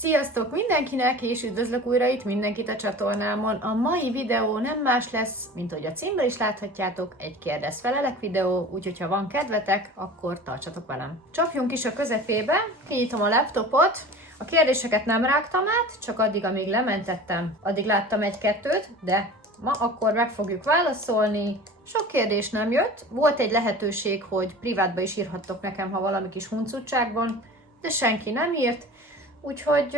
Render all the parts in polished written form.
Sziasztok mindenkinek, és üdvözlök újra itt mindenkit a csatornámon. A mai videó nem más lesz, mint ahogy a címben is láthatjátok, egy kérdez-felelek videó, úgyhogy ha van kedvetek, akkor tartsatok velem. Csapjunk is a közepébe, kinyitom a laptopot, a kérdéseket nem rágtam át, csak addig, amíg lementettem, addig láttam egy-kettőt, de ma akkor meg fogjuk válaszolni. Sok kérdés nem jött, volt egy lehetőség, hogy privátba is írhattok nekem, ha valami kis huncutságban, de senki nem írt. Úgyhogy,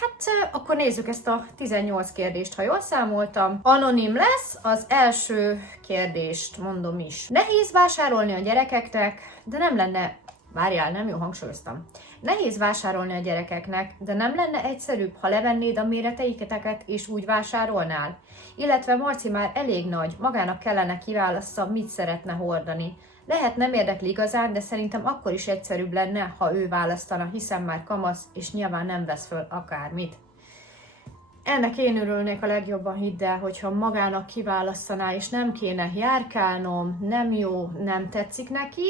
hát akkor nézzük ezt a 18 kérdést, ha jól számoltam. Anonim lesz, az első kérdést mondom is. Nehéz vásárolni a gyerekeknek, de nem lenne... Várjál, nem jó hangsúlyoztam. Nehéz vásárolni a gyerekeknek, de nem lenne egyszerűbb, ha levennéd a méreteiketeket és úgy vásárolnál? Illetve Marci már elég nagy, magának kellene kiválassza, mit szeretne hordani. Lehet nem érdekli igazán, de szerintem akkor is egyszerűbb lenne, ha ő választana, hiszen már kamasz, és nyilván nem vesz föl akármit. Ennek én örülnék a legjobban, hidd el, hogyha magának kiválasztaná, és nem kéne járkálnom, nem jó, nem tetszik neki,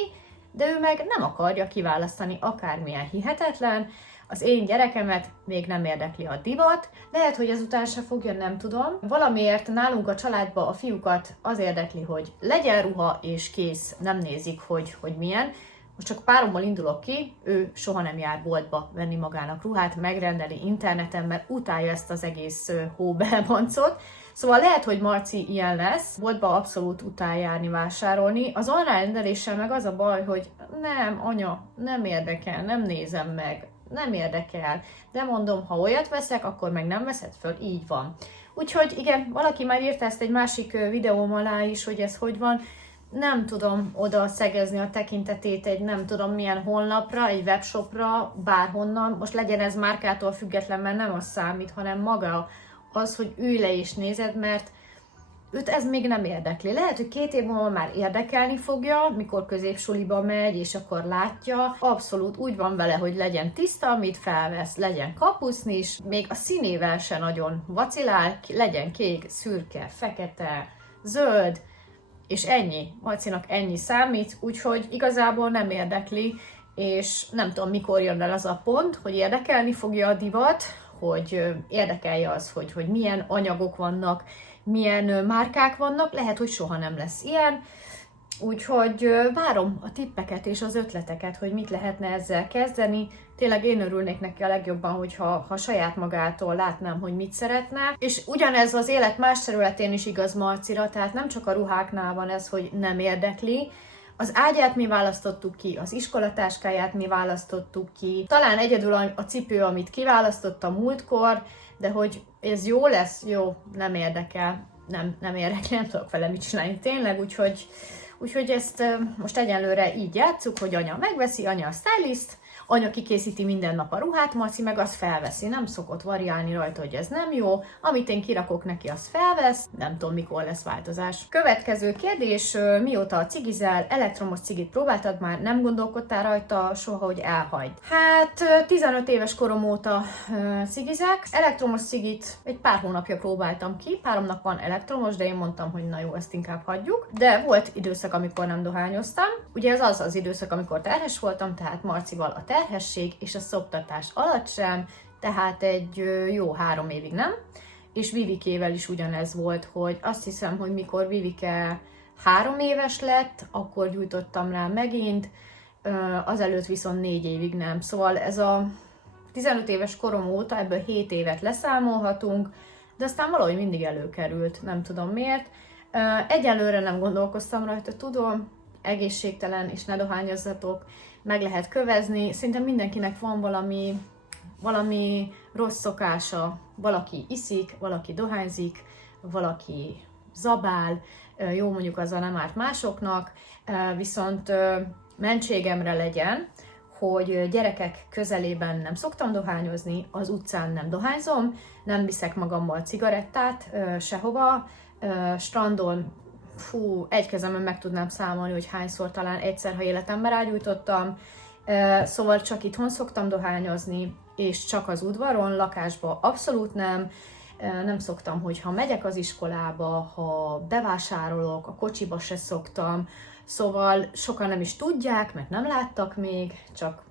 de ő meg nem akarja kiválasztani, akármilyen hihetetlen. Az én gyerekemet még nem érdekli a divat, lehet, hogy ezután se fogja, nem tudom. Valamiért nálunk a családban a fiúkat az érdekli, hogy legyen ruha és kész, nem nézik, hogy milyen. Most csak párommal indulok ki, ő soha nem jár boltba venni magának ruhát, megrendeli interneten, mert utálja ezt az egész hóbelmancot. Szóval lehet, hogy Marci ilyen lesz, boltba abszolút utál járni, vásárolni. Az online rendeléssel meg az a baj, hogy nem, anya, nem érdekel, nem nézem meg, nem érdekel, de mondom, ha olyat veszek, akkor meg nem veszed föl, így van. Úgyhogy igen, valaki már írta ezt egy másik videóm alá is, hogy ez hogy van. Nem tudom oda szegezni a tekintetét egy nem tudom milyen honlapra, egy webshopra, bárhonnan. Most legyen ez márkától független, mert nem az számít, hanem maga az, hogy ülj le és nézed, mert őt ez még nem érdekli. Lehet, hogy 2 év múlva már érdekelni fogja, mikor középsuliba megy, és akkor látja. Abszolút úgy van vele, hogy legyen tiszta, amit felvesz, legyen kapusznis, még a színével se nagyon vacilál, legyen kék, szürke, fekete, zöld, és ennyi. Marcinak ennyi számít, úgyhogy igazából nem érdekli, és nem tudom, mikor jön el az a pont, hogy érdekelni fogja a divat, hogy érdekelje az, hogy milyen anyagok vannak, milyen márkák vannak, lehet, hogy soha nem lesz ilyen. Úgyhogy várom a tippeket és az ötleteket, hogy mit lehetne ezzel kezdeni. Tényleg én örülnék neki a legjobban, hogyha saját magától látnám, hogy mit szeretne. És ugyanez az élet más területén is igaz Marcira, tehát nem csak a ruháknál van ez, hogy nem érdekli. Az ágyát mi választottuk ki, az iskolatáskáját mi választottuk ki. Talán egyedül a cipő, amit kiválasztottam múltkor, de hogy ez jó lesz, jó, nem érdekel, nem érdekel, nem tudok vele mit csinálni tényleg, úgyhogy ezt most egyenlőre így játsszuk, hogy anya megveszi, anya a stylist, anya kikészíti minden nap a ruhát, Marci meg azt felveszi, nem szokott variálni rajta, hogy ez nem jó, amit én kirakok neki, azt felvesz, nem tudom mikor lesz változás. Következő kérdés, mióta cigizel, elektromos cigit próbáltad már, nem gondolkodtál rajta soha, hogy elhagyd? Hát 15 éves korom óta cigizek, elektromos cigit egy pár hónapja próbáltam ki, páromnak van elektromos, de én mondtam, hogy na jó, ezt inkább hagyjuk, de volt időszak, amikor nem dohányoztam, ugye ez az időszak, amikor terhes voltam, tehát Marcival a terhesség és a szoptatás alatt sem, tehát egy jó 3 évig nem. És Vivikével is ugyanez volt, hogy azt hiszem, hogy mikor Vivike 3 éves lett, akkor gyújtottam rá megint, azelőtt viszont 4 évig nem. Szóval ez a 15 éves korom óta, ebből 7 évet leszámolhatunk, de aztán valahogy mindig előkerült, nem tudom miért. Egyelőre nem gondolkoztam rajta, tudom, egészségtelen és ne dohányozzatok, meg lehet kövezni. Szerintem mindenkinek van valami rossz szokása. Valaki iszik, valaki dohányzik, valaki zabál, jó, mondjuk azzal nem árt másoknak, viszont mentségemre legyen, hogy gyerekek közelében nem szoktam dohányozni, az utcán nem dohányzom, nem viszek magammal cigarettát sehova, strandon, egy kezemben meg tudnám számolni, hogy hányszor, talán egyszer, ha életemben rágyújtottam, szóval csak itthon szoktam dohányozni, és csak az udvaron, lakásba abszolút nem. Nem szoktam, hogyha megyek az iskolába, ha bevásárolok, a kocsiba se szoktam, szóval sokan nem is tudják, mert nem láttak még, csak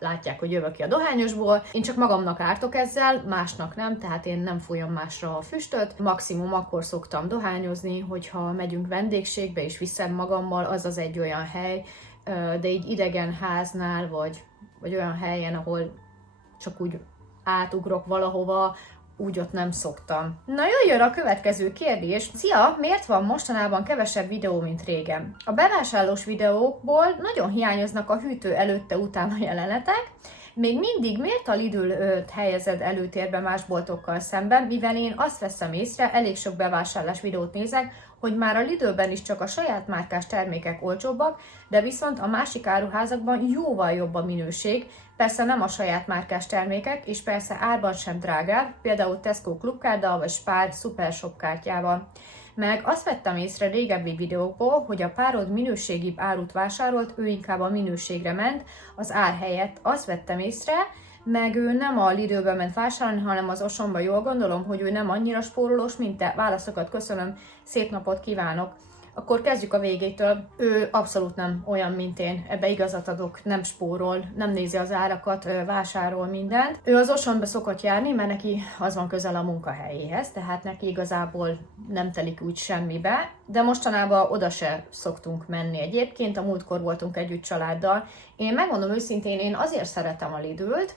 látják, hogy jövök ki a dohányosból. Én csak magamnak ártok ezzel, másnak nem, tehát én nem fújom másra a füstöt. Maximum akkor szoktam dohányozni, hogyha megyünk vendégségbe és viszem magammal, az egy olyan hely, de így idegen háznál, vagy olyan helyen, ahol csak úgy átugrok valahova, úgy ott nem szoktam. Na jöjjön a következő kérdés. Szia! Miért van mostanában kevesebb videó, mint régen? A bevásárlós videókból nagyon hiányoznak a hűtő előtte-utána jelenetek. Még mindig miért a Lidl-t helyezed előtérbe más boltokkal szemben, mivel én azt veszem észre, elég sok bevásárlás videót nézek, hogy már a Lidl-ben is csak a saját márkás termékek olcsóbbak, de viszont a másik áruházakban jóval jobb a minőség, persze nem a saját márkás termékek, és persze árban sem drágább, például Tesco klubkárddal vagy Spar Super Shop kártyával. Meg azt vettem észre régebbi videókból, hogy a párod minőségibb árut vásárolt, ő inkább a minőségre ment, az ár helyett. Azt vettem észre, meg ő nem a Lidl-be ment vásárolni, hanem az Auchanba. Jól gondolom, hogy ő nem annyira spórolós, mint te. Válaszokat köszönöm, szép napot kívánok! Akkor kezdjük a végétől. Ő abszolút nem olyan, mint én. Ebbe igazat adok, nem spórol, nem nézi az árakat, vásárol mindent. Ő az Auchanba szokott járni, mert neki az van közel a munkahelyéhez, tehát neki igazából nem telik úgy semmibe, de mostanában oda se szoktunk menni egyébként. A múltkor voltunk együtt családdal. Én megmondom őszintén, én azért szeretem a Lidl-t,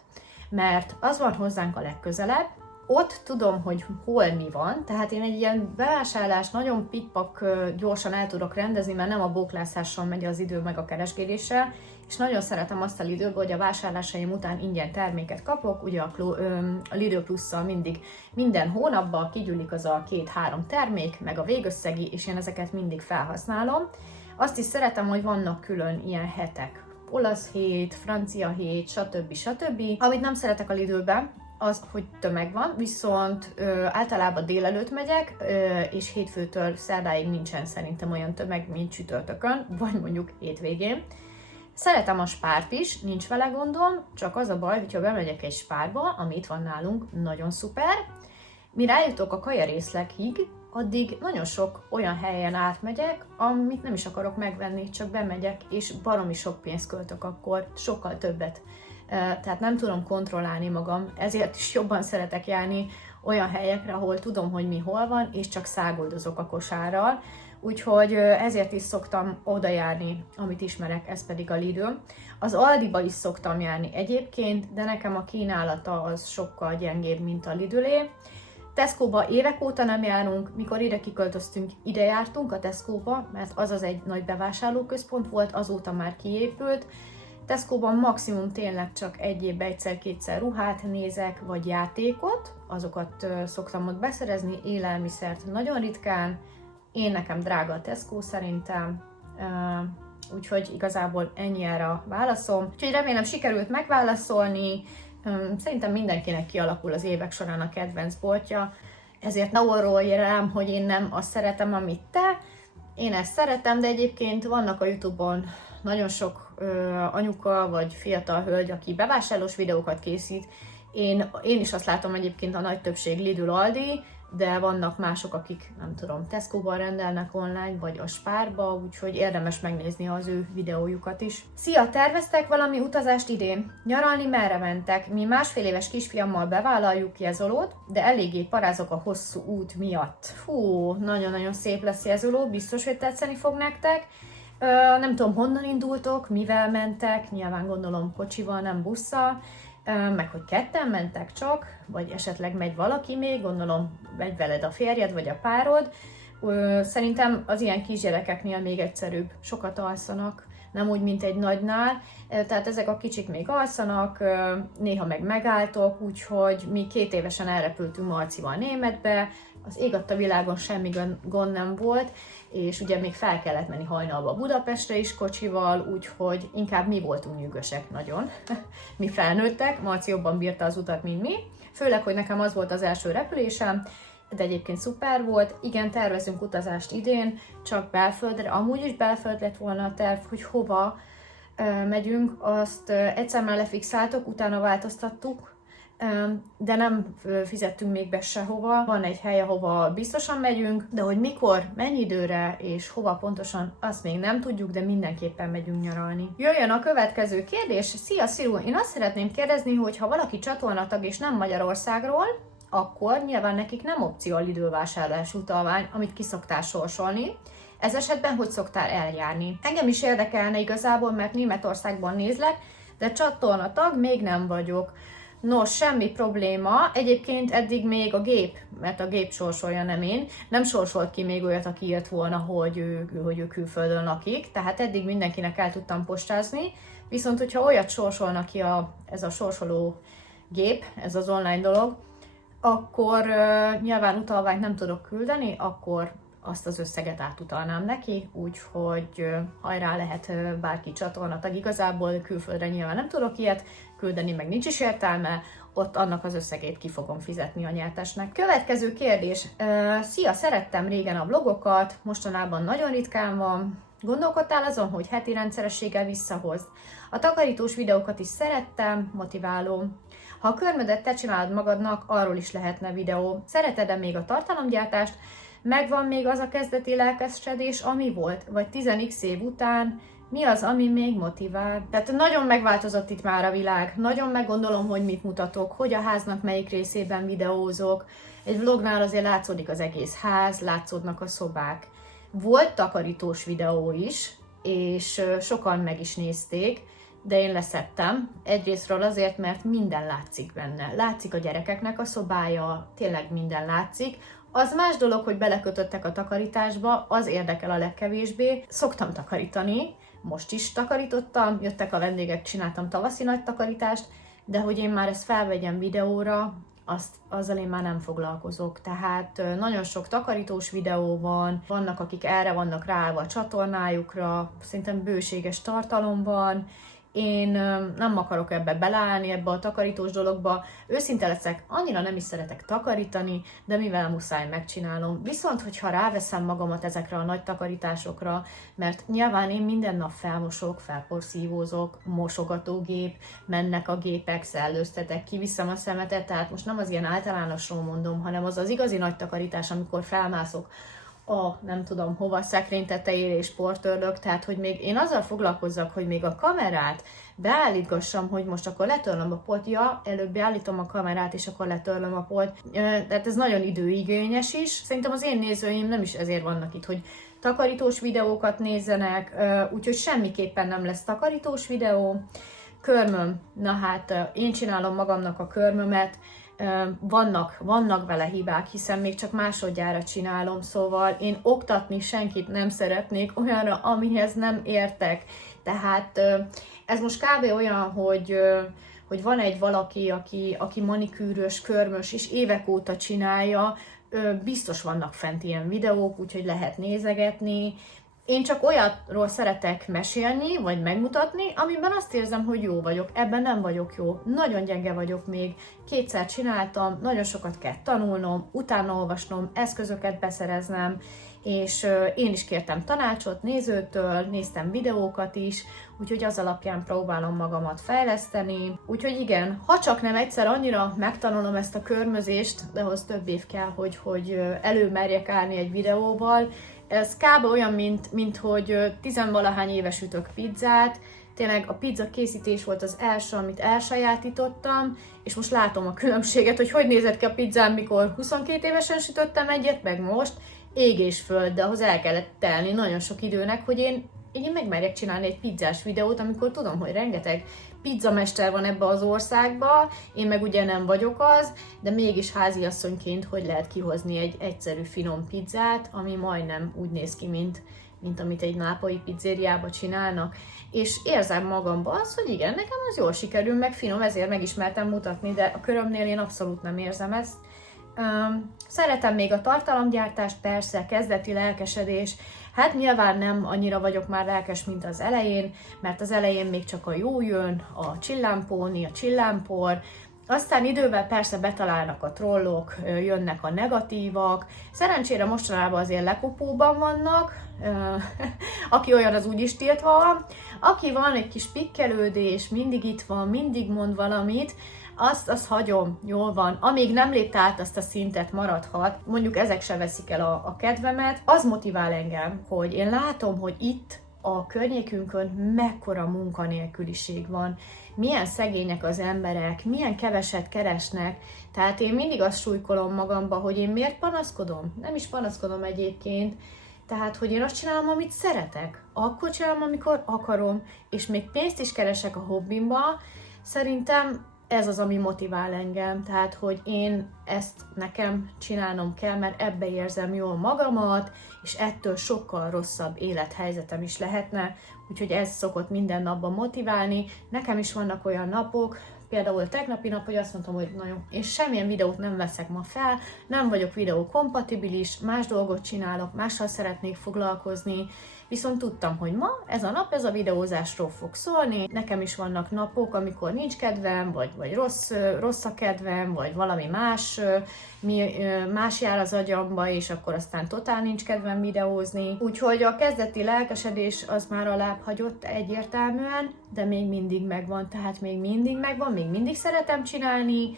mert az van hozzánk a legközelebb, ott tudom, hogy hol mi van, tehát én egy ilyen bevásárlást nagyon pikpak gyorsan el tudok rendezni, mert nem a bóklászással megy az idő meg a keresgéléssel, és nagyon szeretem azt a Lidl-be, hogy a vásárlásaim után ingyen terméket kapok, ugye a Lidl Plusszal mindig minden hónapban kigyűlik az a 2-3 termék, meg a végösszegi, és én ezeket mindig felhasználom. Azt is szeretem, hogy vannak külön ilyen hetek, olasz hét, francia hét, stb. Amit nem szeretek a Lidl-ben, az, hogy tömeg van, viszont általában délelőtt megyek, és hétfőtől szerdáig nincsen szerintem olyan tömeg, mint csütörtökön, vagy mondjuk hétvégén. Szeretem a Spárt is, nincs vele gondom, csak az a baj, hogyha bemegyek egy Spárba, ami itt van nálunk, nagyon szuper. Mire eljutok a kajarészleghig, addig nagyon sok olyan helyen átmegyek, amit nem is akarok megvenni, csak bemegyek, és baromi sok pénzt költök akkor, sokkal többet. Tehát nem tudom kontrollálni magam, ezért is jobban szeretek járni olyan helyekre, ahol tudom, hogy mi hol van, és csak száguldozok a kosárral. Úgyhogy ezért is szoktam oda járni, amit ismerek, ez pedig a Lidl. Az Aldiba is szoktam járni egyébként, de nekem a kínálata az sokkal gyengébb, mint a Lidlé. Tesco-ba évek óta nem járunk, mikor ide kiköltöztünk, ide jártunk a Tesco-ba, mert az egy nagy bevásárlóközpont volt, azóta már kiépült. Tesco-ban maximum tényleg csak egy évben egyszer-kétszer ruhát nézek, vagy játékot, azokat szoktam ott beszerezni, élelmiszert nagyon ritkán, nekem drága a Tesco szerintem, úgyhogy igazából ennyi erre a válaszom. Úgyhogy remélem sikerült megválaszolni, szerintem mindenkinek kialakul az évek során a kedvenc boltja, ezért ne orrolj rám, hogy én nem azt szeretem, amit te, én ezt szeretem, de egyébként vannak a YouTube-on nagyon sok anyuka vagy fiatal hölgy, aki bevásárlós videókat készít. Én is azt látom egyébként, a nagy többség Lidl, Aldi, de vannak mások, akik nem tudom, Tesco-ban rendelnek online, vagy a Spárba, úgyhogy érdemes megnézni az ő videójukat is. Szia! Terveztek valami utazást idén? Nyaralni merre mentek? Mi 1,5 éves kisfiammal bevállaljuk Jezolót, de eléggé parázok a hosszú út miatt. Fú, nagyon-nagyon szép lesz Jezoló, biztos, hogy tetszeni fog nektek. Nem tudom, honnan indultok, mivel mentek, nyilván gondolom kocsival, nem busszal, meg hogy ketten mentek csak, vagy esetleg megy valaki még, gondolom megy veled a férjed vagy a párod. Szerintem az ilyen kisgyerekeknél még egyszerűbb, sokat alszanak, nem úgy, mint egy nagynál, tehát ezek a kicsik még alszanak, néha meg megálltok, úgyhogy mi 2 évesen elrepültünk Marcival Németbe, az ég adta világon semmi gond nem volt, és ugye még fel kellett menni hajnalba Budapestre is kocsival, úgyhogy inkább mi voltunk nyűgösek nagyon. Mi felnőttek, Marci jobban bírta az utat, mint mi, főleg, hogy nekem az volt az első repülésem, de egyébként szuper volt. Igen, tervezünk utazást idén, csak belföldre, amúgy is belföld lett volna a terv, hogy hova megyünk, azt egyszer már lefixáltok, utána változtattuk, de nem fizettünk még be sehova. Van egy hely, ahova biztosan megyünk, de hogy mikor, mennyi időre és hova pontosan, azt még nem tudjuk, de mindenképpen megyünk nyaralni. Jöjjön a következő kérdés. Szia Sziru, én azt szeretném kérdezni, hogy ha valaki csatornatag és nem Magyarországról, akkor nyilván nekik nem opció a Lidl vásárlás utalvány, amit ki szoktál sorsolni. Ez esetben hogy szoktál eljárni? Engem is érdekelne igazából, mert Németországban nézlek, de csatornatag még nem vagyok. Nos, semmi probléma. Egyébként eddig még a gép, mert a gép sorsolja, nem én, nem sorsolt ki még olyat, aki írt volna, hogy ő külföldön lakik, tehát eddig mindenkinek el tudtam postázni, viszont hogyha olyat sorsolnak ki ez a sorsoló gép, ez az online dolog, akkor nyilván utalványt nem tudok küldeni, akkor azt az összeget átutalnám neki, úgyhogy hajrá, lehet bárki csatornatag. Igazából külföldre nyilván nem tudok ilyet küldeni, meg nincs is értelme, ott annak az összegét ki fogom fizetni a nyertesnek. Következő kérdés. Szia, szerettem régen a vlogokat, mostanában nagyon ritkán van. Gondolkodtál azon, hogy heti rendszerességgel visszahozd? A takarítós videókat is szerettem, motiváló. Ha a körmödet te csinálod magadnak, arról is lehetne videó. Szereted-e még a tartalomgyártást? Megvan még az a kezdeti lelkesedés, ami volt? Vagy 10x év után mi az, ami még motivál? Tehát nagyon megváltozott itt már a világ. Nagyon meggondolom, hogy mit mutatok, hogy a háznak melyik részében videózok. Egy vlognál azért látszódik az egész ház, látszódnak a szobák. Volt takarítós videó is, és sokan meg is nézték, de én leszedtem. Egyrésztről azért, mert minden látszik benne. Látszik a gyerekeknek a szobája, tényleg minden látszik. Az más dolog, hogy belekötöttek a takarításba, az érdekel a legkevésbé. Szoktam takarítani, most is takarítottam, jöttek a vendégek, csináltam tavaszi nagy takarítást, de hogy én már ezt felvegyem videóra, azzal én már nem foglalkozok. Tehát nagyon sok takarítós videó van, vannak, akik erre vannak ráállva a csatornájukra, szerintem bőséges tartalom van. Én nem akarok ebbe beleállni, ebbe a takarítós dologba. Őszinte leszek, annyira nem is szeretek takarítani, de mivel muszáj, megcsinálom. Viszont, hogyha ráveszem magamat ezekre a nagy takarításokra, mert nyilván én minden nap felmosok, felporszívózok, mosogatógép, mennek a gépek, szellőztetek, kiviszem a szemetet, tehát most nem az ilyen általánosról mondom, hanem az az igazi nagy takarítás, amikor felmászok nem tudom hova, szekrény tetejére és portörlök, tehát hogy még én azzal foglalkozzak, hogy még a kamerát beállítgassam, hogy most akkor letörlöm a polt, előbb beállítom a kamerát, és akkor letörlöm a polt. Tehát ez nagyon időigényes is. Szerintem az én nézőim nem is ezért vannak itt, hogy takarítós videókat nézzenek, úgyhogy semmiképpen nem lesz takarítós videó. Körmöm, na hát én csinálom magamnak a körmömet, vannak vele hibák, hiszen még csak másodjára csinálom, szóval én oktatni senkit nem szeretnék olyanra, amihez nem értek. Tehát ez most kb. Olyan, hogy van egy valaki, aki manikűrös, körmös, és évek óta csinálja, biztos vannak fent ilyen videók, úgyhogy lehet nézegetni. Én csak olyatról szeretek mesélni, vagy megmutatni, amiben azt érzem, hogy jó vagyok. Ebben nem vagyok jó. Nagyon gyenge vagyok még. 2-szer csináltam, nagyon sokat kell tanulnom, utána olvasnom, eszközöket beszereznem, és én is kértem tanácsot nézőtől, néztem videókat is, úgyhogy az alapján próbálom magamat fejleszteni. Úgyhogy igen, ha csak nem egyszer annyira megtanulom ezt a körmözést, de ahhoz több év kell, hogy előmerjek állni egy videóval. Ez kb. Olyan, mint hogy 10-valahány éves ütök pizzát. Tényleg a pizza készítés volt az első, amit elsajátítottam, és most látom a különbséget, hogy nézett ki a pizzám, mikor 22 évesen sütöttem egyet, meg most ég és föld, de ahhoz el kellett telni nagyon sok időnek, hogy én megmerjek csinálni egy pizzás videót, amikor tudom, hogy rengeteg pizzamester van ebbe az országba, én meg ugye nem vagyok az, de mégis háziasszonyként hogy lehet kihozni egy egyszerű finom pizzát, ami majdnem úgy néz ki, mint amit egy nápolyi pizzériába csinálnak. És érzem magamban azt, hogy igen, nekem az jól sikerül, meg finom, ezért meg is mertem mutatni, de a körömnél én abszolút nem érzem ezt. Szeretem még a tartalomgyártást, persze, kezdeti lelkesedés. Hát nyilván nem annyira vagyok már lelkes, mint az elején, mert az elején még csak a jó jön, a csillámpóni, a csillámpor, Aztán idővel persze betalálnak a trollok, jönnek a negatívak. Szerencsére mostanában azért lekopóban vannak, aki olyan, az úgyis tiltva van. Aki van egy kis pikkelődés, mindig itt van, mindig mond valamit, azt hagyom, jól van. Amíg nem lépte át azt a szintet, maradhat. Mondjuk ezek se veszik el a kedvemet. Az motivál engem, hogy én látom, hogy itt a környékünkön mekkora munkanélküliség van, milyen szegények az emberek, milyen keveset keresnek. Tehát én mindig azt súlykolom magamba, hogy én miért panaszkodom. Nem is panaszkodom egyébként. Tehát, hogy én azt csinálom, amit szeretek. Akkor csinálom, amikor akarom, és még pénzt is keresek a hobbimba. Szerintem ez az, ami motivál engem. Tehát, hogy én ezt nekem csinálnom kell, mert ebbe érzem jól magamat, és ettől sokkal rosszabb élethelyzetem is lehetne. Úgyhogy ez szokott minden napban motiválni. Nekem is vannak olyan napok, például a tegnapi nap, hogy azt mondtam, hogy nagyon, és semmilyen videót nem veszek ma fel, nem vagyok videó kompatibilis, más dolgot csinálok, mással szeretnék foglalkozni, viszont tudtam, hogy ma ez a nap, ez a videózásról fog szólni. Nekem is vannak napok, amikor nincs kedvem, vagy rossz a kedvem, vagy valami más jár az agyamba, és akkor aztán totál nincs kedvem videózni. Úgyhogy a kezdeti lelkesedés az már alább hagyott egyértelműen, de még mindig megvan, tehát még mindig megvan, még mindig szeretem csinálni,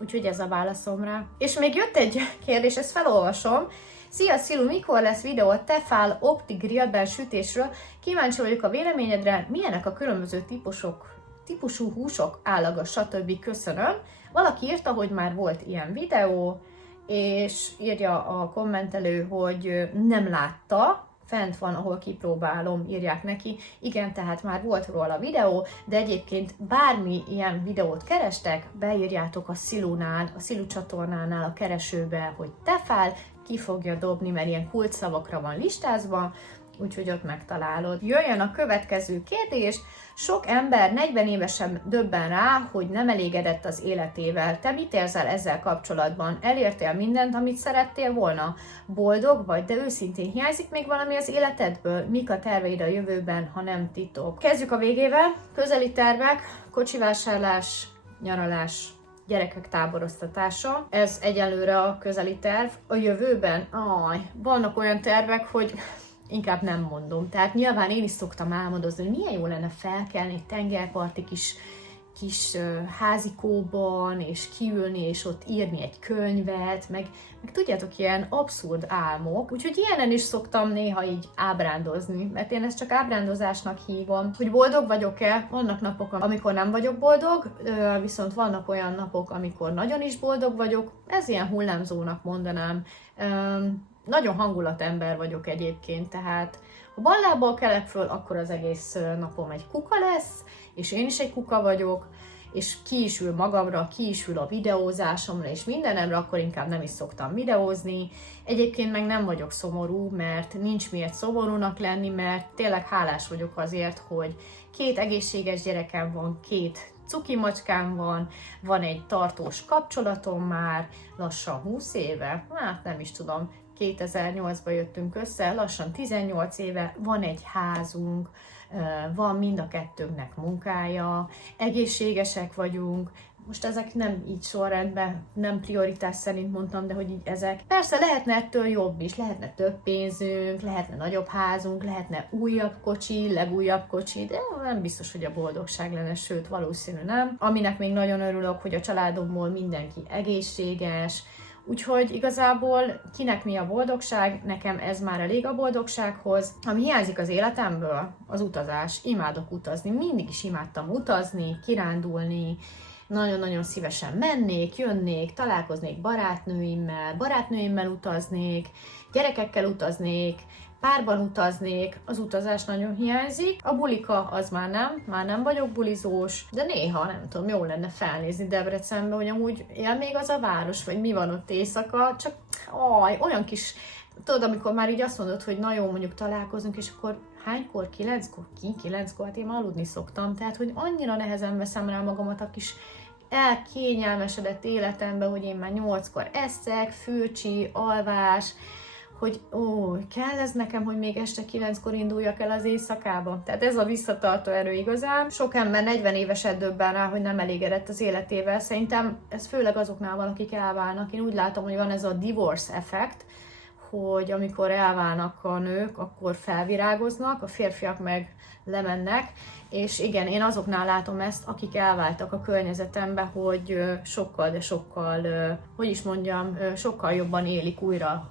úgyhogy ez a válaszom rá. És még jött egy kérdés, ezt felolvasom. Szia Szilu, mikor lesz videó a Tefal Opti Grillben sütésről? Kíváncsi vagyok a véleményedre, milyenek a különböző típusú húsok, állaga, stb. Köszönöm. Valaki írta, hogy már volt ilyen videó, és írja a kommentelő, hogy nem látta, fent van, ahol kipróbálom, írják neki. Igen, tehát már volt róla videó, de egyébként bármi ilyen videót kerestek, beírjátok a Szilunál, a Szilu csatornánál a keresőbe, hogy Tefal, ki fogja dobni, mert ilyen kulcsszavakra van listázva, úgyhogy ott megtalálod. Jöjjön a következő kérdés. Sok ember 40 évesen döbben rá, hogy nem elégedett az életével. Te mit érzel ezzel kapcsolatban? Elértél mindent, amit szerettél volna? Boldog vagy, de őszintén hiányzik még valami az életedből? Mik a terveid a jövőben, ha nem titok? Kezdjük a végével. Közeli tervek, kocsivásárlás, nyaralás, gyerekek táboroztatása. Ez egyelőre a közeli terv. A jövőben, vannak olyan tervek, hogy inkább nem mondom. Tehát nyilván én is szoktam álmodozni, hogy milyen jó lenne felkelni egy tengerparti kis házikóban, és kiülni, és ott írni egy könyvet, meg tudjátok, ilyen abszurd álmok. Úgyhogy ilyenen is szoktam néha így ábrándozni, mert én ezt csak ábrándozásnak hívom. Hogy boldog vagyok-e? Vannak napok, amikor nem vagyok boldog, viszont vannak olyan napok, amikor nagyon is boldog vagyok. Ez ilyen hullámzónak mondanám. Nagyon hangulatember vagyok egyébként, tehát ha bal lábbal kelek föl, akkor az egész napom egy kuka lesz, és én is egy kuka vagyok, és ki is ül magamra, ki is ül a videózásomra, és mindenemre, akkor inkább nem is szoktam videózni. Egyébként meg nem vagyok szomorú, mert nincs miért szomorúnak lenni, mert tényleg hálás vagyok azért, hogy 2 egészséges gyerekem van, 2 cuki macskám van egy tartós kapcsolatom már, lassan 20 éve, hát nem is tudom, 2008-ban jöttünk össze, lassan 18 éve, van egy házunk, van mind a kettőnknek munkája, egészségesek vagyunk, most ezek nem így sorrendben, nem prioritás szerint mondtam, de hogy így ezek. Persze lehetne ettől jobb is, lehetne több pénzünk, lehetne nagyobb házunk, lehetne újabb kocsi, legújabb kocsi, de nem biztos, hogy a boldogság lenne, sőt valószínű nem. Aminek még nagyon örülök, hogy a családomból mindenki egészséges, úgyhogy igazából kinek mi a boldogság, nekem ez már elég a boldogsághoz. Ami hiányzik az életemből, az utazás. Imádok utazni, mindig is imádtam utazni, kirándulni, nagyon-nagyon szívesen mennék, jönnék, találkoznék barátnőimmel utaznék, gyerekekkel utaznék, párban utaznék, az utazás nagyon hiányzik. A bulika az már nem vagyok bulizós, de néha, nem tudom, jó lenne felnézni Debrecenbe, hogy amúgy él még az a város, vagy mi van ott éjszaka, csak olyan kis, tudod, amikor már így azt mondod, hogy na jó, mondjuk találkozunk, és akkor hánykor? 9-kor? 9-kor? Hát én aludni szoktam, tehát, hogy annyira nehezen veszem rá magamat a kis elkényelmesedett életembe, hogy én már 8-kor eszek, főcsi, alvás, hogy kell ez nekem, hogy még este 9-kor induljak el az éjszakába. Tehát ez a visszatartó erő igazán. Sok ember 40 éveset döbben rá, hogy nem elégedett az életével. Szerintem ez főleg azoknál van, akik elválnak. Én úgy látom, hogy van ez a divorce effekt, hogy amikor elválnak a nők, akkor felvirágoznak, a férfiak meg lemennek, és igen, én azoknál látom ezt, akik elváltak a környezetembe, hogy sokkal, de sokkal, sokkal jobban élik újra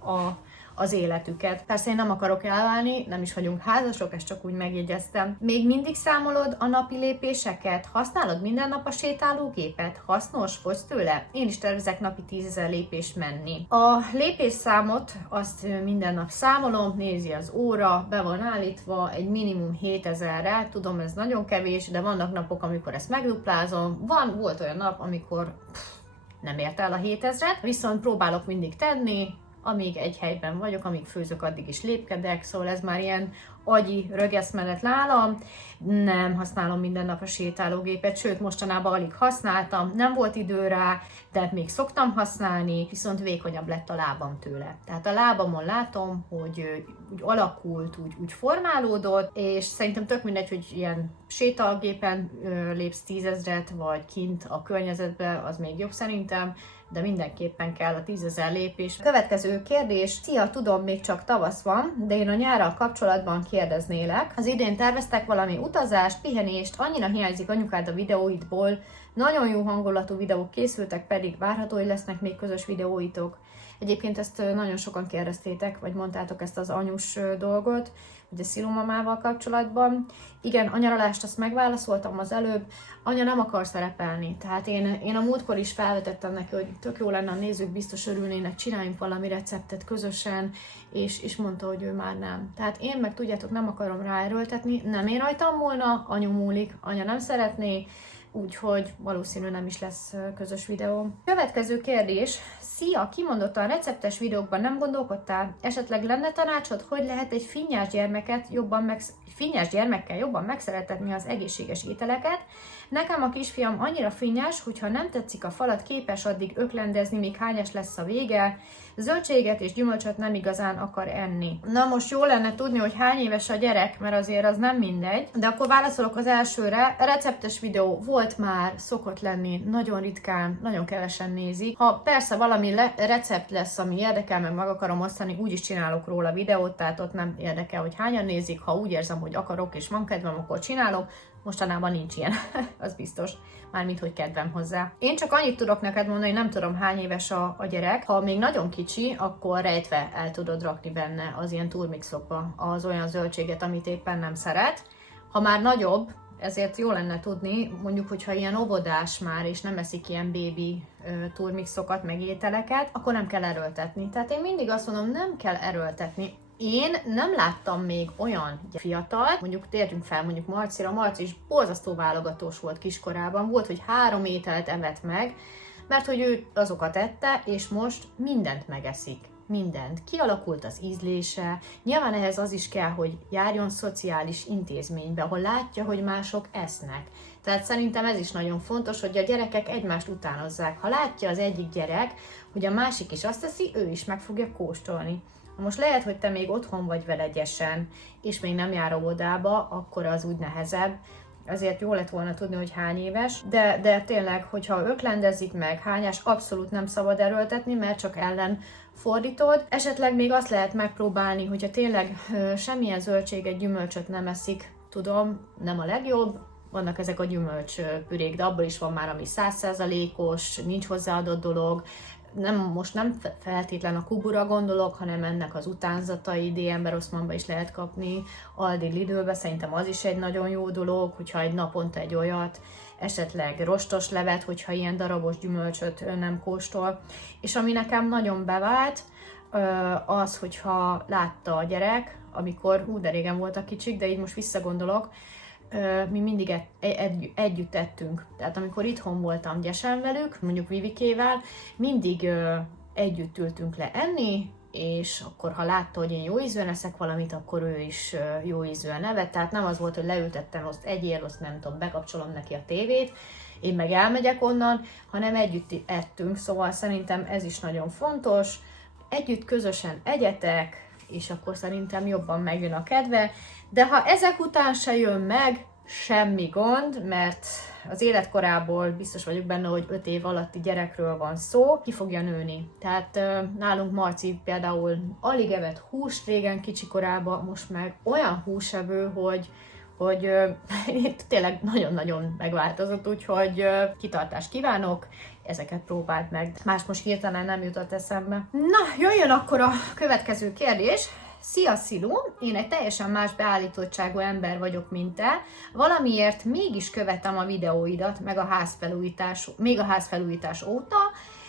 az életüket. Persze én nem akarok elválni, nem is vagyunk házasok, ezt csak úgy megjegyeztem. Még mindig számolod a napi lépéseket? Használod minden nap a sétálógépet? Hasznos? Fogysz tőle? Én is tervezek napi 10 000 lépést menni. A lépésszámot azt minden nap számolom, nézi az óra, be van állítva egy minimum 7000-re, tudom ez nagyon kevés, de vannak napok, amikor ezt megduplázom, volt olyan nap, amikor nem ért el a 7000-et, viszont próbálok mindig tenni, amíg egy helyben vagyok, amíg főzök, addig is lépkedek, szóval ez már ilyen agyi rögeszmenet nálam, nem használom minden nap a sétálógépet, sőt mostanában alig használtam, nem volt idő rá, de még szoktam használni, viszont vékonyabb lett a lábam tőle. Tehát a lábamon látom, hogy úgy alakult, úgy formálódott, és szerintem tök mindegy, hogy ilyen sétálógépen lépsz 10 000-et, vagy kint a környezetbe, az még jobb szerintem, de mindenképpen kell a 10 000 lépés. Következő kérdés. Szia, tudom, még csak tavasz van, de én a nyárral kapcsolatban kérdeznélek. Az idén terveztek valami utazást, pihenést, annyira hiányzik anyukád a videóidból. Nagyon jó hangulatú videók készültek, pedig várható, hogy lesznek még közös videóitok. Egyébként ezt nagyon sokan kérdeztétek, vagy mondtátok ezt az anyus dolgot, ugye szilumamával kapcsolatban. Igen, a nyaralást azt megválaszoltam az előbb, anya nem akar szerepelni. Tehát én a múltkor is felvetettem neki, hogy tök jó lenne, a nézők biztos örülnének, csináljunk valami receptet közösen, és mondta, hogy ő már nem. Tehát én meg tudjátok, nem akarom ráerőltetni, nem én rajtam volna, anyu múlik, anya nem szeretné, úgyhogy valószínű nem is lesz közös videó. Következő kérdés. Szia, kimondottan receptes videókban nem gondolkodtál? Esetleg lenne tanácsod, hogy lehet egy finnyás gyermekkel jobban megszeretetni az egészséges ételeket? Nekem a kisfiam annyira finnyás, hogyha nem tetszik a falat, képes addig öklendezni, míg hányas lesz a vége. Zöldséget és gyümölcsöt nem igazán akar enni. Na most jó lenne tudni, hogy hány éves a gyerek, mert azért az nem mindegy. De akkor válaszolok az elsőre. Receptes videó volt már, szokott lenni, nagyon ritkán, nagyon kevesen nézik. Ha persze valami recept lesz, ami érdekel, meg akarom osztani, úgyis csinálok róla videót, tehát ott nem érdekel, hogy hányan nézik. Ha úgy érzem, hogy akarok és van kedvem, akkor csinálok. Mostanában nincs ilyen, az biztos. Mármint, hogy kedvem hozzá. Én csak annyit tudok neked mondani, nem tudom hány éves a gyerek. Ha még nagyon kicsi, akkor rejtve el tudod rakni benne az ilyen turmixokba az olyan zöldséget, amit éppen nem szeret. Ha már nagyobb, ezért jó lenne tudni, mondjuk, hogyha ilyen óvodás már, és nem eszik ilyen bébi turmixokat, meg ételeket, akkor nem kell erőltetni. Tehát én mindig azt mondom, nem kell erőltetni. Én nem láttam még olyan fiatalt, mondjuk térjünk fel mondjuk Marcira, Marci is borzasztó válogatós volt kiskorában, volt, hogy 3 ételt evett meg, mert hogy ő azokat ette, és most mindent megeszik. Mindent. Kialakult az ízlése, nyilván ehhez az is kell, hogy járjon szociális intézménybe, ahol látja, hogy mások esznek. Tehát szerintem ez is nagyon fontos, hogy a gyerekek egymást utánozzák. Ha látja az egyik gyerek, hogy a másik is azt teszi, ő is meg fogja kóstolni. Most lehet, hogy te még otthon vagy vele gyesen, és még nem jár óvodába, akkor az úgy nehezebb. Ezért jó lett volna tudni, hogy hány éves, de tényleg, hogyha öklendezik meg, hányás, abszolút nem szabad erőltetni, mert csak ellen fordítod. Esetleg még azt lehet megpróbálni, hogyha tényleg semmilyen zöldséget, gyümölcsöt nem eszik, tudom, nem a legjobb, vannak ezek a gyümölcspürék, de abból is van már, ami 100%-os, nincs hozzáadott dolog. Most nem feltétlen a kubura gondolok, hanem ennek az utánzatai, DM-be, Rosszmanba is lehet kapni, Aldi, Lidlbe, szerintem az is egy nagyon jó dolog, hogyha egy naponta egy olyat, esetleg rostos levet, hogyha ilyen darabos gyümölcsöt nem kóstol. És ami nekem nagyon bevált, az, hogyha látta a gyerek, amikor, de régen voltak kicsik, de így most visszagondolok, mi mindig együtt ettünk. Tehát amikor itthon voltam gyesen velük, mondjuk Vivikével, mindig együtt ültünk le enni, és akkor ha látta, hogy én jó ízűen eszek valamit, akkor ő is jó ízűen evett. Tehát nem az volt, hogy leültettem, azt egyél, azt nem tudom, bekapcsolom neki a tévét, én meg elmegyek onnan, hanem együtt ettünk, szóval szerintem ez is nagyon fontos. együtt közösen egyetek, és akkor szerintem jobban megjön a kedve, de ha ezek után se jön meg, semmi gond, mert az életkorából biztos vagyok benne, hogy 5 év alatti gyerekről van szó, ki fogja nőni. Tehát nálunk Marci például alig evett húst régen kicsi korában, most meg olyan húsevő, hogy tényleg nagyon-nagyon megváltozott, úgyhogy kitartást kívánok, ezeket próbáld meg. Más most hirtelen nem jutott eszembe. Na, jöjjön akkor a következő kérdés. Szia Szilu, én egy teljesen más beállítottságú ember vagyok, mint te. Valamiért mégis követem a videóidat, még a házfelújítás óta.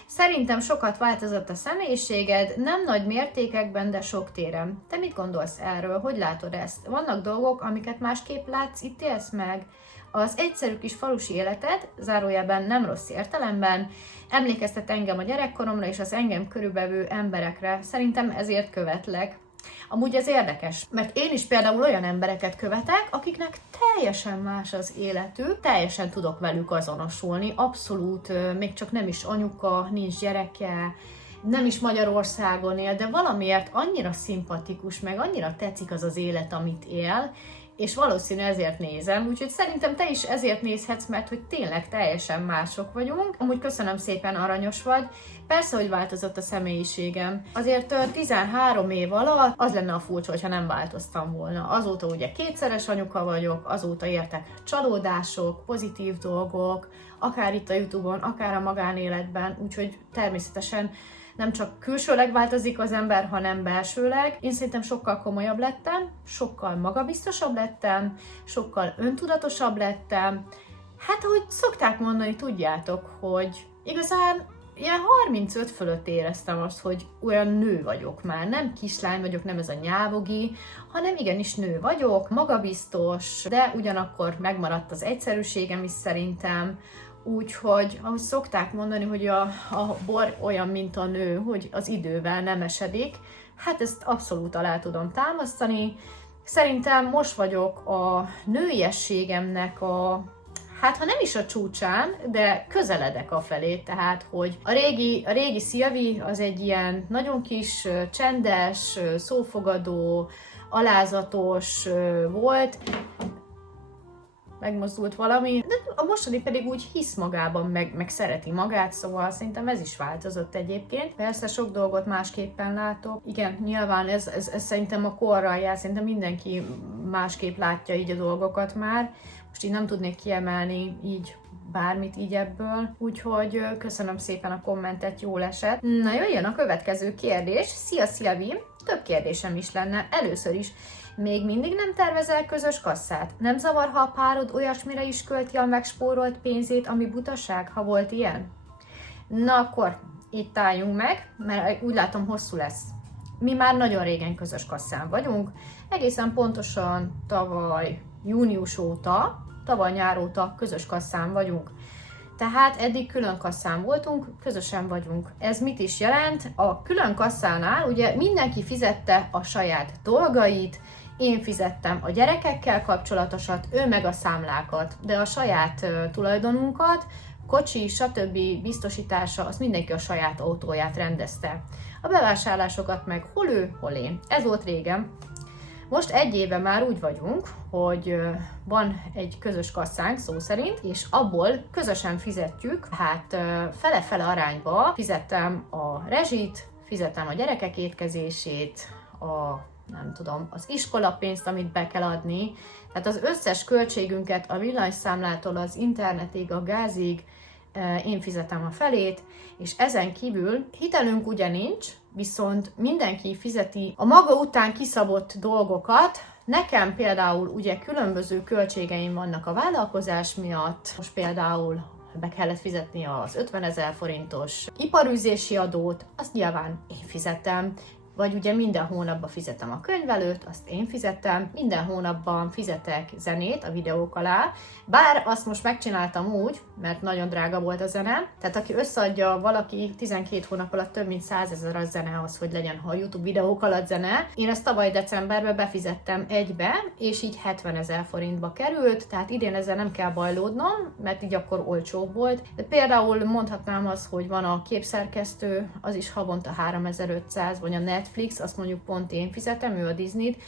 Szerintem sokat változott a személyiséged, nem nagy mértékekben, de sok téren. Te mit gondolsz erről? Hogy látod ezt? Vannak dolgok, amiket másképp látsz, itt élsz meg? Az egyszerű kis falusi életed, zárójelben nem rossz értelemben, emlékeztet engem a gyerekkoromra és az engem körülbelül emberekre. Szerintem ezért követlek. Amúgy ez érdekes, mert én is például olyan embereket követek, akiknek teljesen más az életük, teljesen tudok velük azonosulni, abszolút, még csak nem is anyuka, nincs gyereke, nem is Magyarországon él, de valamiért annyira szimpatikus, meg annyira tetszik az az élet, amit él, és valószínű ezért nézem, úgyhogy szerintem te is ezért nézhetsz, mert hogy tényleg teljesen mások vagyunk. Amúgy köszönöm szépen, aranyos vagy. Persze, hogy változott a személyiségem. Azért 13 év alatt az lenne a furcsa, hogyha nem változtam volna. Azóta ugye 2-szeres anyuka vagyok, azóta értek csalódások, pozitív dolgok, akár itt a YouTube-on, akár a magánéletben, úgyhogy természetesen nem csak külsőleg változik az ember, hanem belsőleg. Én szerintem sokkal komolyabb lettem, sokkal magabiztosabb lettem, sokkal öntudatosabb lettem. Hát, ahogy szokták mondani, tudjátok, hogy igazán ilyen 35 fölött éreztem azt, hogy olyan nő vagyok már. Nem kislány vagyok, nem ez a nyávogi, hanem igenis nő vagyok, magabiztos, de ugyanakkor megmaradt az egyszerűségem is szerintem. Úgyhogy, ahogy szokták mondani, hogy a bor olyan, mint a nő, hogy az idővel nem esedik, hát ezt abszolút alá tudom támasztani. Szerintem most vagyok a nőiességemnek hát ha nem is a csúcsán, de közeledek afelé, tehát hogy a régi Szilvi az egy ilyen nagyon kis, csendes, szófogadó, alázatos volt, megmozdult valami, de a mostani pedig úgy hisz magában, meg szereti magát, szóval szerintem ez is változott egyébként. Persze sok dolgot másképpen látok. Igen, nyilván ez szerintem a korral jár, szerintem mindenki másképp látja így a dolgokat már. Most így nem tudnék kiemelni így bármit így ebből, úgyhogy köszönöm szépen a kommentet, jól esett. Na, jöjjön a következő kérdés. Szia Szilvi, több kérdésem is lenne. Először is, még mindig nem tervezel közös kasszát? Nem zavar, ha a párod olyasmire is költi a megspórolt pénzét, ami butaság, ha volt ilyen? Na akkor, itt álljunk meg, mert úgy látom hosszú lesz. Mi már nagyon régen közös kasszán vagyunk, egészen pontosan tavaly június óta, tavaly nyár óta közös kasszán vagyunk. Tehát eddig külön kasszán voltunk, közösen vagyunk. Ez mit is jelent? A külön kasszánál ugye mindenki fizette a saját dolgait, én fizettem a gyerekekkel kapcsolatosat, ő meg a számlákat, de a saját tulajdonunkat, kocsi, stb. Biztosítása, azt mindenki a saját autóját rendezte. A bevásárlásokat meg hol ő, hol én. Ez volt régen. Most 1 éve már úgy vagyunk, hogy van egy közös kasszánk szó szerint, és abból közösen fizetjük, hát fele-fele arányba fizettem a rezsit, fizettem a gyerekek étkezését, nem tudom, az iskolapénzt, amit be kell adni, tehát az összes költségünket a villanyszámlától az internetig, a gázig én fizetem a felét, és ezen kívül hitelünk ugye nincs, viszont mindenki fizeti a maga után kiszabott dolgokat. Nekem például ugye különböző költségeim vannak a vállalkozás miatt, most például be kellett fizetni az 50 000 forintos iparűzési adót, azt nyilván én fizettem. vagy ugye minden hónapban fizetem a könyvelőt, azt én fizetem, minden hónapban fizetek zenét a videók alá, bár azt most megcsináltam úgy, mert nagyon drága volt a zene, tehát aki összeadja valaki 12 hónap alatt több mint 100 000 a zene az, hogy legyen a YouTube videók alatt zene. Én ezt tavaly decemberben befizettem egybe, és így 70 000 forintba került, tehát idén ezzel nem kell bajlódnom, mert így akkor olcsóbb volt. De például mondhatnám azt, hogy van a képszerkesztő, az is havonta 3500, vagy a Netflix, azt mondjuk pont én fizetem, ő a Disney-t,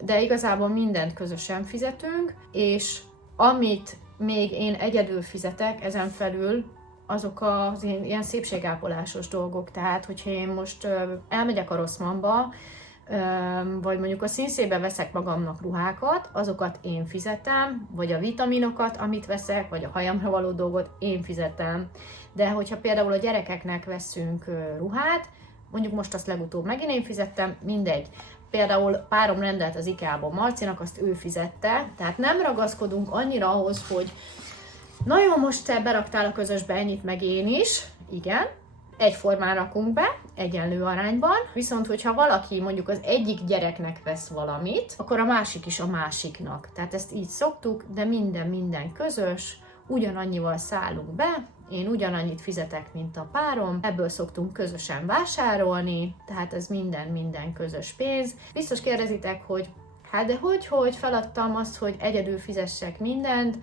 de igazából mindent közösen fizetünk, és amit még én egyedül fizetek, ezen felül azok az ilyen szépségápolásos dolgok, tehát hogyha én most elmegyek a Rossmannba, vagy mondjuk a Színszébe veszek magamnak ruhákat, azokat én fizetem, vagy a vitaminokat, amit veszek, vagy a hajamra való dolgot én fizetem. De hogyha például a gyerekeknek veszünk ruhát, mondjuk most azt legutóbb megint én fizettem, mindegy. Például párom rendelt az IKEA-ban Marcinak, azt ő fizette, tehát nem ragaszkodunk annyira ahhoz, hogy na jó, most te beraktál a közösbe ennyit, meg én is, igen, egyformán rakunk be, egyenlő arányban, viszont hogyha valaki mondjuk az egyik gyereknek vesz valamit, akkor a másik is a másiknak. Tehát ezt így szoktuk, de minden közös, ugyanannyival szállunk be, én ugyanannyit fizetek, mint a párom, ebből szoktunk közösen vásárolni, tehát ez minden közös pénz. Biztos kérdezitek, hogy hát de hogy feladtam azt, hogy egyedül fizessek mindent,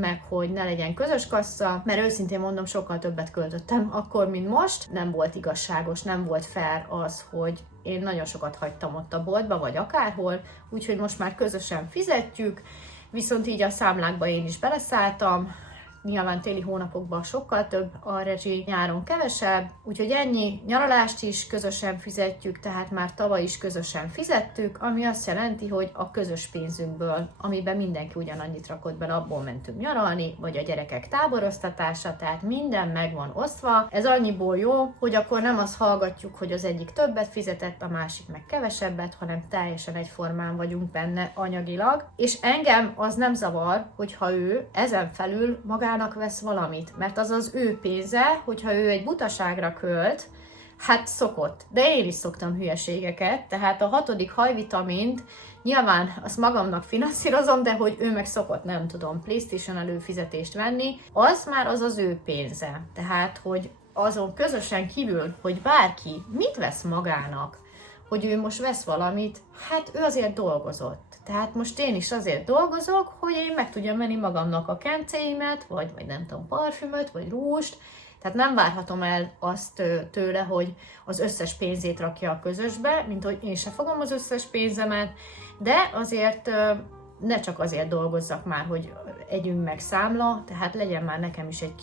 meg hogy ne legyen közös kassa, mert őszintén mondom, sokkal többet költöttem akkor, mint most. Nem volt igazságos, nem volt fair az, hogy én nagyon sokat hagytam ott a boltba, vagy akárhol, úgyhogy most már közösen fizetjük, viszont így a számlákba én is beleszálltam, nyilván téli hónapokban sokkal több a rezsi, nyáron kevesebb, úgyhogy ennyi. Nyaralást is közösen fizetjük, tehát már tavaly is közösen fizettük, ami azt jelenti, hogy a közös pénzünkből, amiben mindenki ugyanannyit rakott bele, abból mentünk nyaralni, vagy a gyerekek táboroztatása, tehát minden meg van osztva. Ez annyiból jó, hogy akkor nem azt hallgatjuk, hogy az egyik többet fizetett, a másik meg kevesebbet, hanem teljesen egyformán vagyunk benne anyagilag. És engem az nem zavar, hogyha ő ezen felül magának vesz valamit, mert az az ő pénze, hogyha ő egy butaságra költ, hát szokott. De én is szoktam hülyeségeket, tehát a 6. hajvitamint nyilván azt magamnak finanszírozom, de hogy ő meg szokott, nem tudom, PlayStation előfizetést venni, az már az ő pénze. Tehát, hogy azon közösen kívül, hogy bárki mit vesz magának, hogy ő most vesz valamit, hát ő azért dolgozott. Tehát most én is azért dolgozok, hogy én meg tudjam venni magamnak a kencéimet, vagy nem tudom, parfümöt, vagy rúst. Tehát nem várhatom el azt tőle, hogy az összes pénzét rakja a közösbe, mint hogy én se fogom az összes pénzemet, de azért ne csak azért dolgozzak már, hogy együnk meg számla, tehát legyen már nekem is egy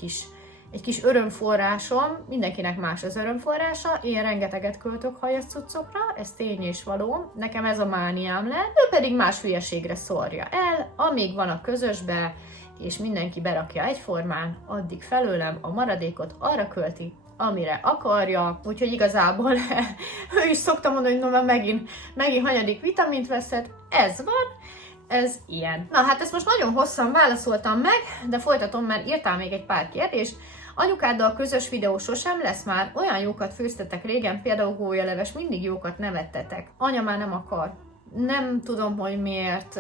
kis örömforrásom, mindenkinek más az örömforrása, én rengeteget költök hajaszcuccokra, ez tény és való, nekem ez a mániám le, ő pedig más hülyeségre szórja el, amíg van a közösbe, és mindenki berakja egyformán, addig felőlem a maradékot arra költi, amire akarja, úgyhogy igazából ő is szokta mondani, hogy no, megint hanyadik vitamint veszed, ez van, ez ilyen. Na hát ezt most nagyon hosszan válaszoltam meg, de folytatom, mert írtál még egy pár kérdést. Anyukáddal közös videó sosem lesz már? Olyan jókat főztetek régen, például gólyaleves, mindig jókat nevettetek. Anya már nem akar. Nem tudom, hogy miért,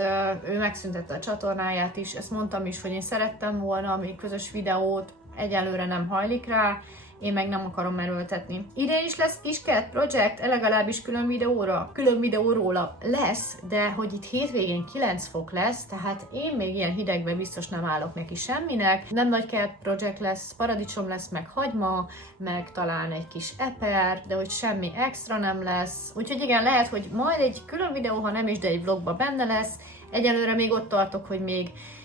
ő megszüntette a csatornáját is, ezt mondtam is, hogy én szerettem volna még közös videót, egyelőre nem hajlik rá, én meg nem akarom erőltetni. Idén is lesz Kiskert Project, legalábbis külön videó róla lesz, de hogy itt hétvégén 9 fok lesz, tehát én még ilyen hidegben biztos nem állok neki semminek. Nem nagy kert project lesz, paradicsom lesz, meg hagyma, meg talán egy kis eper, de hogy semmi extra nem lesz. Úgyhogy igen, lehet, hogy majd egy külön videó, ha nem is, de egy vlogban benne lesz. Egyelőre még ott tartok, hogy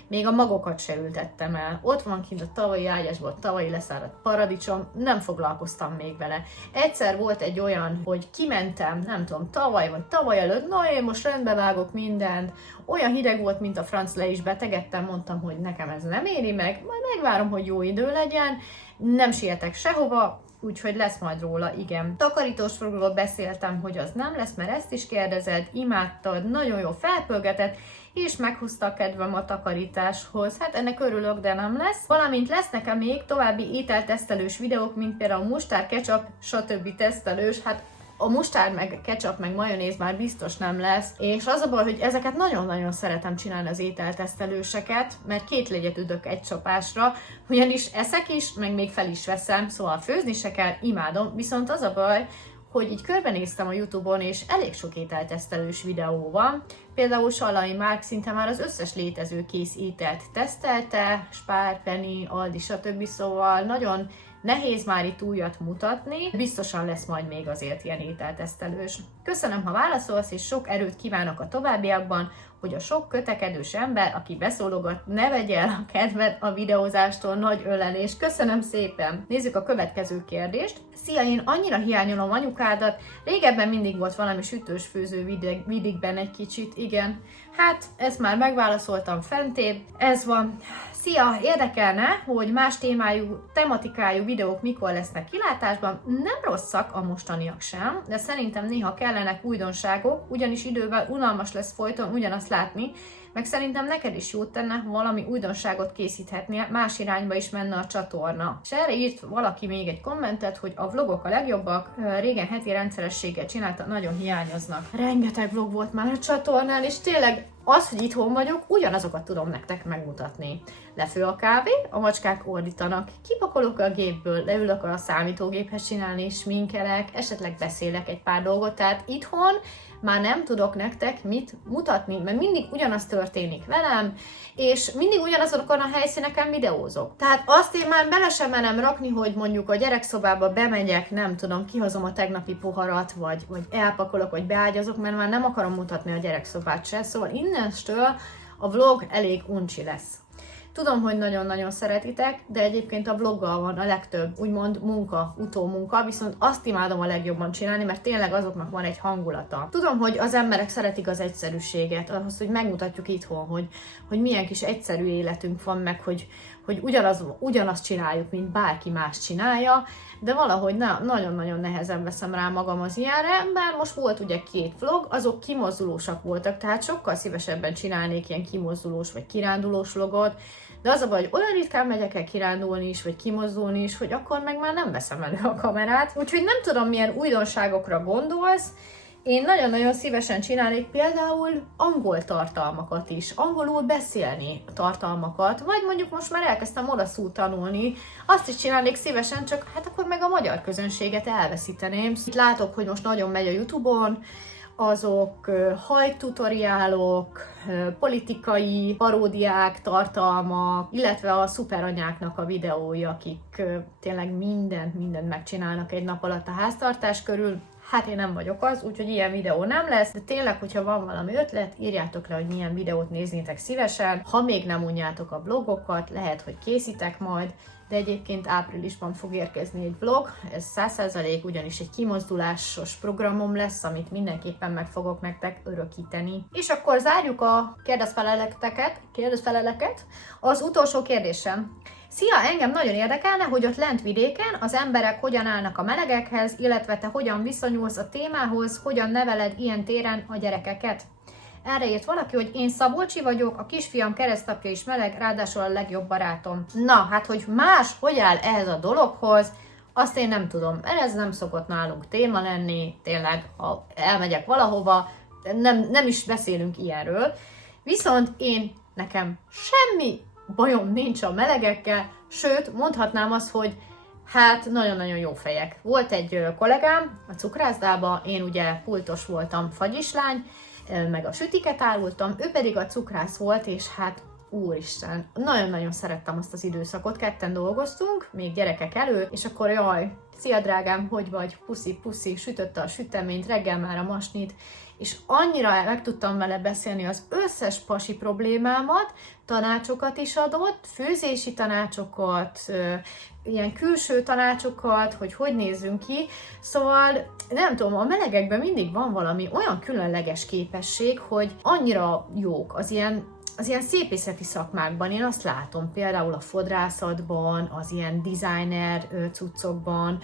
még a magokat se ültettem el. Ott van kint a tavalyi ágyasból, tavalyi leszáradt paradicsom, nem foglalkoztam még vele. Egyszer volt egy olyan, hogy kimentem, nem tudom, tavaly vagy tavaly előtt, na én most rendbe vágok mindent, olyan hideg volt, mint a franc, le is betegedtem, mondtam, hogy nekem ez nem éri meg, majd megvárom, hogy jó idő legyen, nem sietek sehova, úgyhogy lesz majd róla, igen. Takarítós fogról beszéltem, hogy az nem lesz, mert ezt is kérdezed, imádtad, nagyon jó felpörgetett, és meghúzta a kedvem a takarításhoz. Hát ennek örülök, de nem lesz. Valamint lesz nekem még további ételtesztelős videók, mint például mustár, ketchup, stb. Tesztelős. Hát A mustárd, meg ketchup, meg majonéz már biztos nem lesz, és az a baj, hogy ezeket nagyon-nagyon szeretem csinálni az ételtesztelőseket, mert 2 legyet üdök egy csapásra, ugyanis eszek is, meg még fel is veszem, szóval főzni se kell, imádom, viszont az a baj, hogy így körbenéztem a YouTube-on, és elég sok ételtesztelős videó van. Például Sallai Márk szinte már az összes létező kész ételt tesztelte, Spár, Penny, Aldi, stb. Szóval nagyon nehéz már itt újat mutatni, biztosan lesz majd még azért ilyen ételtesztelős. Köszönöm, ha válaszolsz, és sok erőt kívánok a továbbiakban, hogy a sok kötekedős ember, aki beszólogat, ne vegye el a kedved a videózástól, nagy ölelés. Köszönöm szépen! Nézzük a következő kérdést. Szia, én annyira hiányolom anyukádat, régebben mindig volt valami sütős-főző vidikben egy kicsit, igen. Hát, ezt már megválaszoltam fentébb, ez van. Szia, érdekelne, hogy más tematikájú videók mikor lesznek kilátásban. Nem rosszak a mostaniak sem, de szerintem néha kellenek újdonságok, ugyanis idővel unalmas lesz folyton ugyanazt látni, meg szerintem neked is jót tenne, ha valami újdonságot készíthetnél, más irányba is menne a csatorna. És erre írt valaki még egy kommentet, hogy a vlogok a legjobbak, régen heti rendszerességgel csinálta, nagyon hiányoznak. Rengeteg vlog volt már a csatornán, és tényleg az, hogy itthon vagyok, ugyanazokat tudom nektek megmutatni. Lefő a kávé, a macskák ordítanak, kipakolok a gépből, leülök a számítógéphez csinálni, sminkelek, esetleg beszélek egy pár dolgot, tehát itthon már nem tudok nektek mit mutatni, mert mindig ugyanaz történik velem, és mindig ugyanazokon a helyszíneken videózok. Tehát azt én már bele sem merem rakni, hogy mondjuk a gyerekszobába bemegyek, nem tudom, kihozom a tegnapi poharat, vagy elpakolok, vagy beágyazok, mert már nem akarom mutatni a gyerekszobát se, szóval innenstől a vlog elég uncsi lesz. Tudom, hogy nagyon-nagyon szeretitek, de egyébként a vloggal van a legtöbb, úgymond utómunka, viszont azt imádom a legjobban csinálni, mert tényleg azoknak van egy hangulata. Tudom, hogy az emberek szeretik az egyszerűséget, ahhoz, hogy megmutatjuk itthon, hogy milyen kis egyszerű életünk van, meg hogy ugyanazt csináljuk, mint bárki más csinálja, de valahogy nagyon-nagyon nehezen veszem rá magam az ilyenre, bár most volt ugye 2 vlog, azok kimozdulósak voltak, tehát sokkal szívesebben csinálnék ilyen kimozdulós vagy kirándulós vlogot, de az a baj, hogy olyan ritkán megyek el kirándulni is, vagy kimozdulni is, hogy akkor meg már nem veszem elő a kamerát. Úgyhogy nem tudom, milyen újdonságokra gondolsz. Én nagyon-nagyon szívesen csinálnék például angol tartalmakat is, angolul beszélni tartalmakat, vagy mondjuk most már elkezdtem olaszul tanulni, azt is csinálnék szívesen, csak hát akkor meg a magyar közönséget elveszíteném. Itt látok, hogy most nagyon megy a YouTube-on, azok hajtutoriálok, politikai paródiák, tartalmak, illetve a szuperanyáknak a videói, akik tényleg mindent megcsinálnak egy nap alatt a háztartás körül. Hát én nem vagyok az, úgyhogy ilyen videó nem lesz, de tényleg, hogyha van valami ötlet, írjátok le, hogy milyen videót néznétek szívesen. Ha még nem unjátok a vlogokat, lehet, hogy készítek majd, de egyébként áprilisban fog érkezni egy vlog, ez 100%, ugyanis egy kimozdulásos programom lesz, amit mindenképpen meg fogok nektek örökíteni. És akkor zárjuk a kérdezfeleleket. Az utolsó kérdésem. Szia, engem nagyon érdekelne, hogy ott lent vidéken az emberek hogyan állnak a melegekhez, illetve te hogyan viszonyulsz a témához, hogyan neveled ilyen téren a gyerekeket. Erre írt valaki, hogy én Szabolcsi vagyok, a kisfiam keresztapja is meleg, ráadásul a legjobb barátom. Na, hát hogy más, hogy áll ehhez a dologhoz, azt én nem tudom. Ez nem szokott nálunk téma lenni, tényleg, ha elmegyek valahova, nem is beszélünk ilyenről. Viszont nekem semmi bajom nincs a melegekkel, sőt, mondhatnám azt, hogy hát nagyon-nagyon jó fejek. Volt egy kollégám a cukrászdába, én ugye pultos voltam, fagyislány, meg a sütiket árultam, ő pedig a cukrász volt, és hát úristen, nagyon-nagyon szerettem azt az időszakot, ketten dolgoztunk, még gyerekek elő, és akkor jaj, szia drágám, hogy vagy, puszi, sütötte a süteményt, reggel már a masnit, és annyira meg tudtam vele beszélni az összes pasi problémámat, tanácsokat is adott, főzési tanácsokat, ilyen külső tanácsokat, hogy nézzünk ki. Szóval nem tudom, a melegekben mindig van valami olyan különleges képesség, hogy annyira jók az ilyen szépészeti szakmákban, én azt látom, például a fodrászatban, az ilyen designer cuccokban,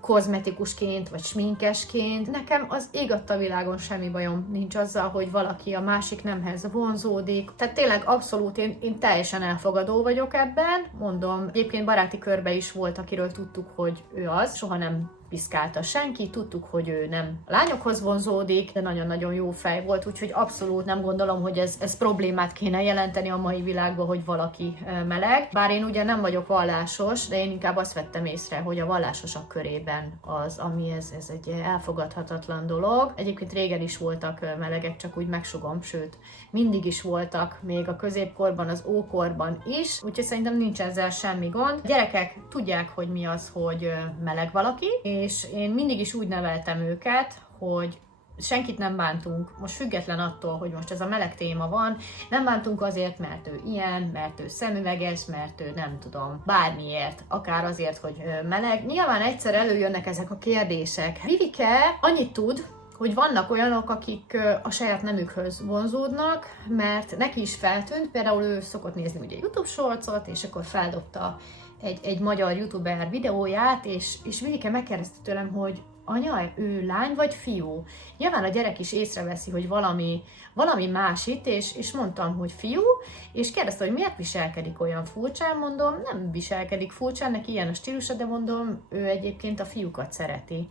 kozmetikusként vagy sminkesként. Nekem az ég adta világon semmi bajom nincs azzal, hogy valaki a másik nemhez vonzódik. Tehát tényleg abszolút én teljesen elfogadó vagyok ebben, mondom. Egyébként baráti körben is volt, akiről tudtuk, hogy ő az, soha nem piszkálta senki, tudtuk, hogy ő nem a lányokhoz vonzódik, de nagyon-nagyon jó fej volt, úgyhogy abszolút nem gondolom, hogy ez problémát kéne jelenteni a mai világban, hogy valaki meleg. Bár én ugye nem vagyok vallásos, de én inkább azt vettem észre, hogy a vallásosok körében az, ami ez egy elfogadhatatlan dolog. Egyébként régen is voltak melegek, csak úgy megsugom, sőt, mindig is voltak, még a középkorban, az ókorban is, úgyhogy szerintem nincs ezzel semmi gond. A gyerekek tudják, hogy mi az, hogy meleg valaki, és én mindig is úgy neveltem őket, hogy senkit nem bántunk, most független attól, hogy most ez a meleg téma van, nem bántunk azért, mert ő ilyen, mert ő szemüveges, mert ő nem tudom, bármiért, akár azért, hogy meleg. Nyilván egyszer előjönnek ezek a kérdések. Vivike annyit tud, hogy vannak olyanok, akik a saját nemükhöz vonzódnak, mert neki is feltűnt, például ő szokott nézni ugye YouTube shortsot, és akkor feldobta egy magyar youtuber videóját, és Vivike megkérdezte tőlem, hogy anya, ő lány vagy fiú? Nyilván a gyerek is észreveszi, hogy valami más itt, és mondtam, hogy fiú, és kérdezte, hogy miért viselkedik olyan furcsán, mondom, nem viselkedik furcsán, neki ilyen a stílusa, de mondom, ő egyébként a fiúkat szereti.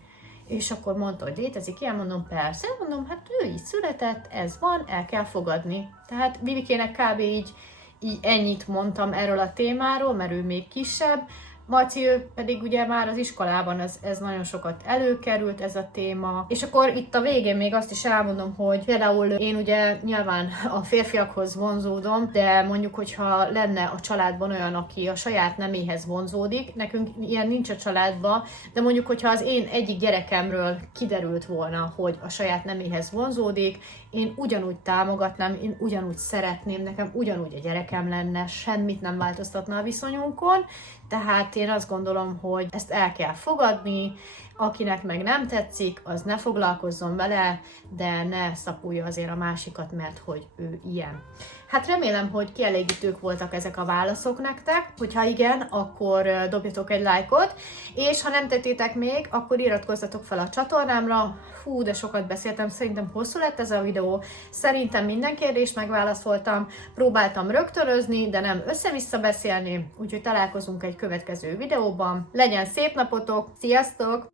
És akkor mondta, hogy létezik ilyen, mondom, persze, mondom, hát ő így született, ez van, el kell fogadni. Tehát Vivikének kb. így ennyit mondtam erről a témáról, mert ő még kisebb. Marci, ő pedig ugye már az iskolában ez nagyon sokat előkerült, ez a téma. És akkor itt a végén még azt is elmondom, hogy például én ugye nyilván a férfiakhoz vonzódom, de mondjuk, hogyha lenne a családban olyan, aki a saját neméhez vonzódik, nekünk ilyen nincs a családban, de mondjuk, hogyha az én egyik gyerekemről kiderült volna, hogy a saját neméhez vonzódik, én ugyanúgy támogatnám, én ugyanúgy szeretném, nekem ugyanúgy a gyerekem lenne, semmit nem változtatna a viszonyunkon, tehát én azt gondolom, hogy ezt el kell fogadni, akinek meg nem tetszik, az ne foglalkozzon vele, de ne szapulja azért a másikat, mert hogy ő ilyen. Hát remélem, hogy kielégítők voltak ezek a válaszok nektek, hogyha igen, akkor dobjatok egy lájkot, és ha nem tettétek még, akkor iratkozzatok fel a csatornámra. Hú, de sokat beszéltem, szerintem hosszú lett ez a videó, szerintem minden kérdést megválaszoltam, próbáltam rögtönözni, de nem össze-vissza beszélni, úgyhogy találkozunk egy következő videóban. Legyen szép napotok, sziasztok!